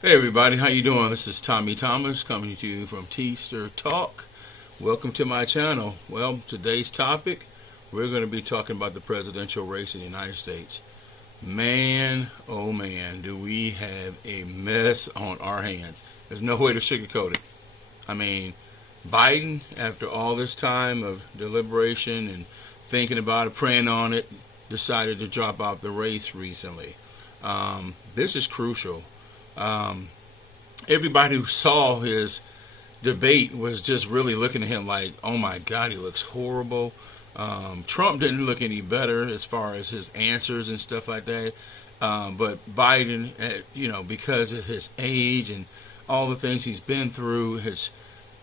Hey everybody, how you doing? This is Tommy Thomas coming to you from T-ster Talk. Welcome to my channel. Well, today's topic, we're going to be talking about the presidential race in the United States. Man, oh man, do we have a mess on our hands. There's no way to sugarcoat it. I mean, Biden, after all this time of deliberation and thinking about it, praying on it, decided to drop out the race recently. This is crucial. Um, Everybody who saw his debate was just really looking at him like, oh my God, he looks horrible. Trump didn't look any better as far as his answers and stuff like that. But Biden, because of his age and all the things he's been through, just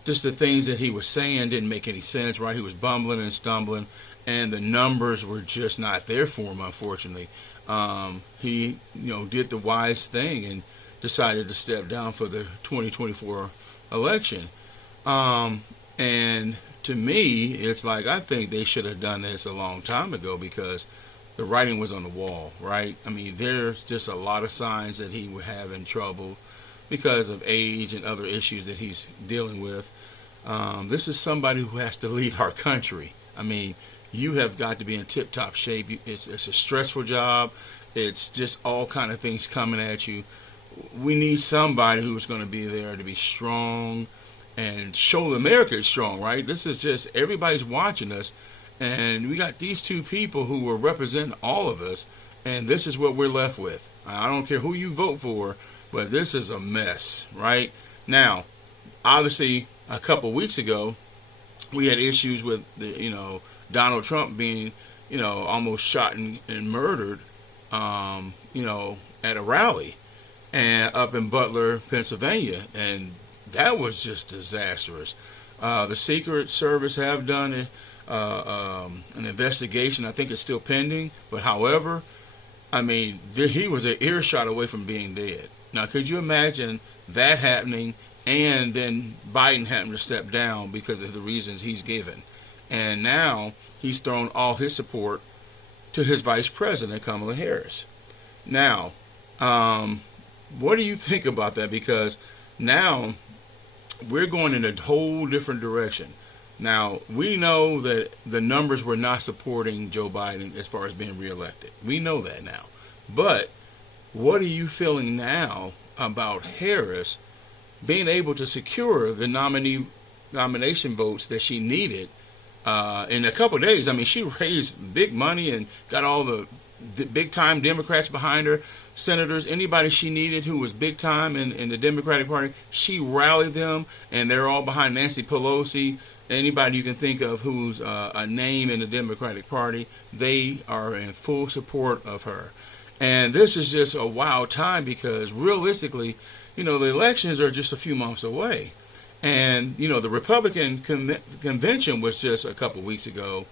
the things that he was saying didn't make any sense, right? He was bumbling and stumbling, and the numbers were just not there for him, unfortunately. He, did the wise thing and decided to step down for the 2024 election. And to me, it's like I think they should have done this a long time ago because the writing was on the wall, right? I mean, there's just a lot of signs that he would have in trouble because of age and other issues that he's dealing with. This is somebody who has to lead our country. I mean, you have got to be in tip-top shape. It's a stressful job. It's just all kind of things coming at you. We need somebody who's going to be there to be strong and show America is strong, right? This is just, everybody's watching us, and we got these two people who will represent all of us, and this is what we're left with. I don't care who you vote for, but this is a mess, right? Now, obviously, a couple weeks ago, we had issues with Donald Trump being, almost shot and murdered, at a rally and up in Butler, Pennsylvania, and that was just disastrous. The Secret Service have done an investigation. I think it's still pending, but however, I mean, he was an earshot away from being dead. Now, could you imagine that happening and then Biden having to step down because of the reasons he's given? And now he's thrown all his support to his vice president, Kamala Harris. Now, what do you think about that? Because now we're going in a whole different direction. Now, we know that the numbers were not supporting Joe Biden as far as being reelected. We know that now. But what are you feeling now about Harris being able to secure the nomination votes that she needed in a couple of days? I mean, she raised big money and got all the big-time Democrats behind her. Senators, anybody she needed who was big time in the Democratic Party, she rallied them, and they're all behind Nancy Pelosi. Anybody you can think of who's a name in the Democratic Party, they are in full support of her. And this is just a wild time because realistically, the elections are just a few months away. And, the Republican convention was just a couple weeks ago.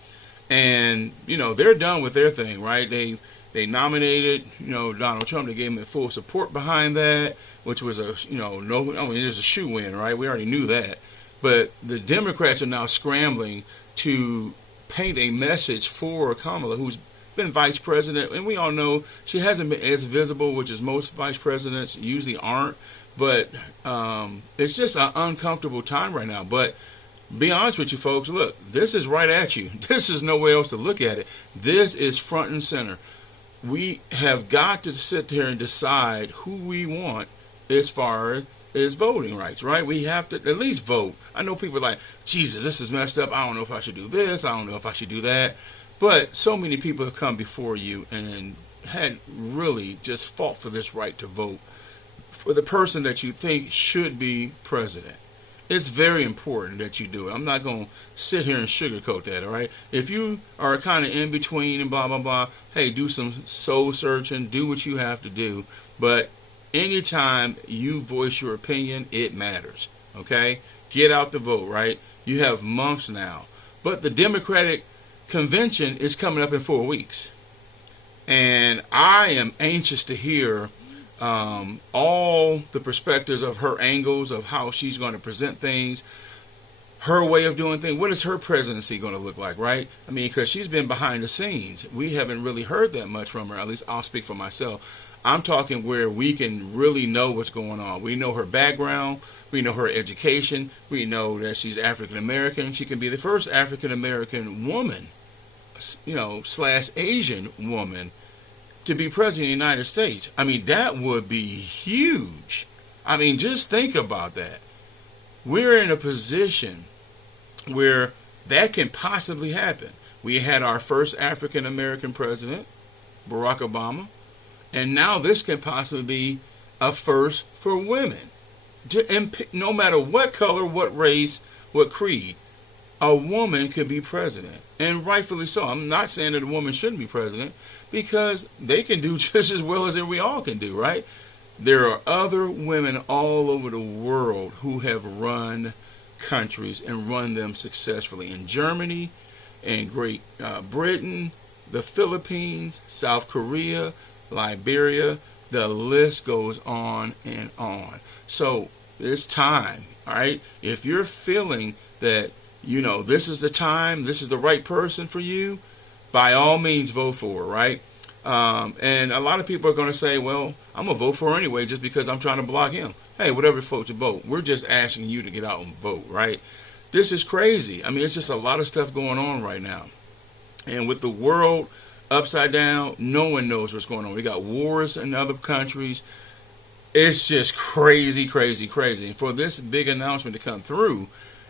And, they're done with their thing, right? They nominated, Donald Trump. They gave him full support behind that, which was there's a shoe-in, right? We already knew that. But the Democrats are now scrambling to paint a message for Kamala, who's been vice president. And we all know she hasn't been as visible, which is most vice presidents usually aren't. But it's just an uncomfortable time right now. But be honest with you, folks. Look, this is right at you. This is no way else to look at it. This is front and center. We have got to sit there and decide who we want as far as voting rights, right? We have to at least vote. I know people are like, Jesus, this is messed up. I don't know if I should do this. I don't know if I should do that. But so many people have come before you and had really just fought for this right to vote for the person that you think should be president. It's very important that you do it. I'm not going to sit here and sugarcoat that, all right? If you are kind of in between and blah, blah, blah, hey, do some soul searching, do what you have to do. But anytime you voice your opinion, it matters, okay? Get out the vote, right? You have months now. But the Democratic convention is coming up in 4 weeks. And I am anxious to hear all the perspectives of her angles of how she's going to present things, her way of doing things. What is her presidency going to look like, right? I mean, because she's been behind the scenes. We haven't really heard that much from her. At least I'll speak for myself. I'm talking where we can really know what's going on. We know her background. We know her education. We know that she's African American. She can be the first African American woman, slash Asian woman to be president of the United States. I mean, that would be huge. I mean, just think about that. We're in a position where that can possibly happen. We had our first African American president, Barack Obama, and now this can possibly be a first for women. And no matter what color, what race, what creed, a woman could be president, and rightfully so. I'm not saying that a woman shouldn't be president, because they can do just as well as we all can do, right? There are other women all over the world who have run countries and run them successfully. In Germany, in Great Britain, the Philippines, South Korea, Liberia, the list goes on and on. So it's time, all right? If you're feeling that, this is the time, this is the right person for you, by all means vote for her, right? And a lot of people are going to say, well, I'm going to vote for her anyway just because I'm trying to block him. Hey, whatever floats your boat. We're just asking you to get out and vote, right? This is crazy. I mean, it's just a lot of stuff going on right now. And with the world upside down, no one knows what's going on. We got wars in other countries. It's just crazy, crazy, crazy. And for this big announcement to come through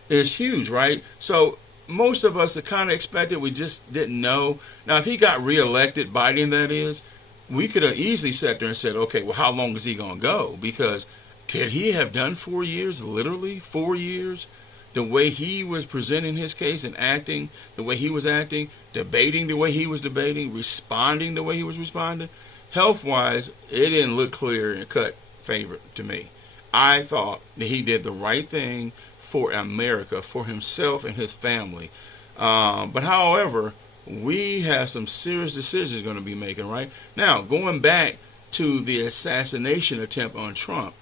is huge, right? So most of us are kind of expected. We just didn't know. Now, if he got reelected, Biden that is, we could have easily sat there and said, okay, well, how long is he going to go? Because could he have done 4 years, literally 4 years? The way he was presenting his case and acting, the way he was acting, debating the way he was debating, responding the way he was responding, health-wise, it didn't look clear and cut favor to me. I thought that he did the right thing for America, for himself and his family. But however, we have some serious decisions going to be making, right? Now, going back to the assassination attempt on Trump.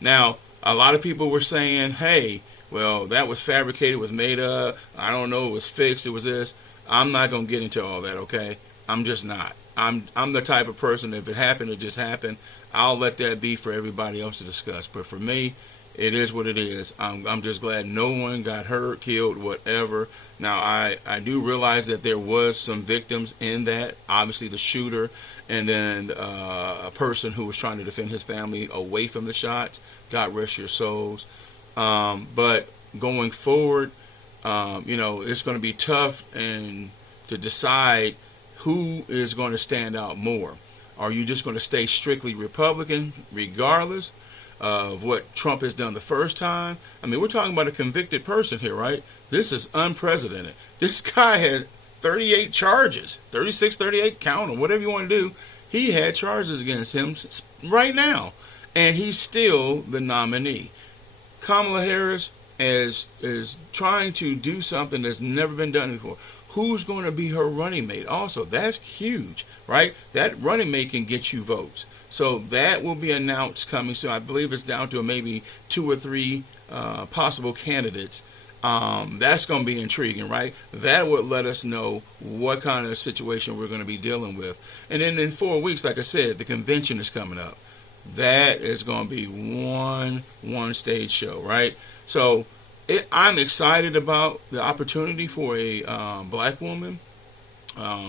Now, a lot of people were saying, hey, well, that was fabricated, was made up. I don't know, it was fixed, it was this. I'm not going to get into all that, okay? I'm just not. I'm the type of person, if it happened, it just happened. I'll let that be for everybody else to discuss. But for me, it is what it is. I'm just glad no one got hurt, killed, whatever. Now, I do realize that there was some victims in that. Obviously, the shooter and then a person who was trying to defend his family away from the shots. God rest your souls. But going forward, it's going to be tough and to decide who is going to stand out more. Are you just going to stay strictly Republican regardless of what Trump has done the first time? I mean, we're talking about a convicted person here, right? This is unprecedented. This guy had 38 charges, 36, 38, count them, whatever you want to do. He had charges against him right now, and he's still the nominee. Kamala Harris is trying to do something that's never been done before. Who's going to be her running mate? Also, that's huge, right? That running mate can get you votes. So that will be announced coming soon. I believe it's down to maybe 2 or 3 possible candidates. That's going to be intriguing, right? That would let us know what kind of situation we're going to be dealing with. And then in 4 weeks, like I said, the convention is coming up. That is going to be one stage show, right? So I'm excited about the opportunity for a black woman.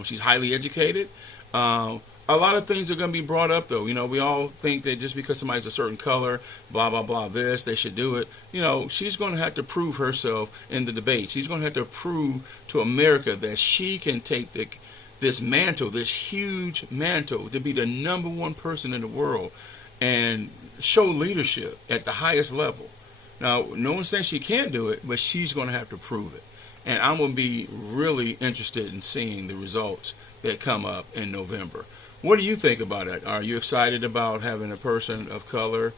She's highly educated. A lot of things are going to be brought up, though. We all think that just because somebody's a certain color, blah, blah, blah, they should do it. She's going to have to prove herself in the debate. She's going to have to prove to America that she can take this mantle, this huge mantle, to be the #1 person in the world and show leadership at the highest level. Now, no one's saying she can't do it, but she's going to have to prove it. And I'm going to be really interested in seeing the results that come up in November. What do you think about it? Are you excited about having a person of color,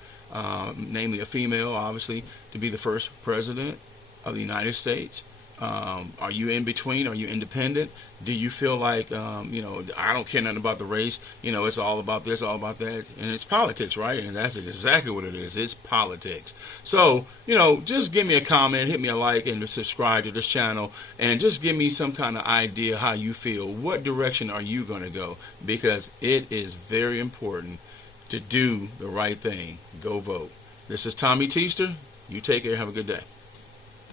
namely a female, obviously, to be the first president of the United States? Are you in between? Are you independent? Do you feel like, I don't care nothing about the race? It's all about this, all about that. And it's politics, right? And that's exactly what it is. It's politics. So, just give me a comment, hit me a like, and subscribe to this channel. And just give me some kind of idea how you feel. What direction are you going to go? Because it is very important to do the right thing. Go vote. This is Tommy Tster. You take care. Have a good day.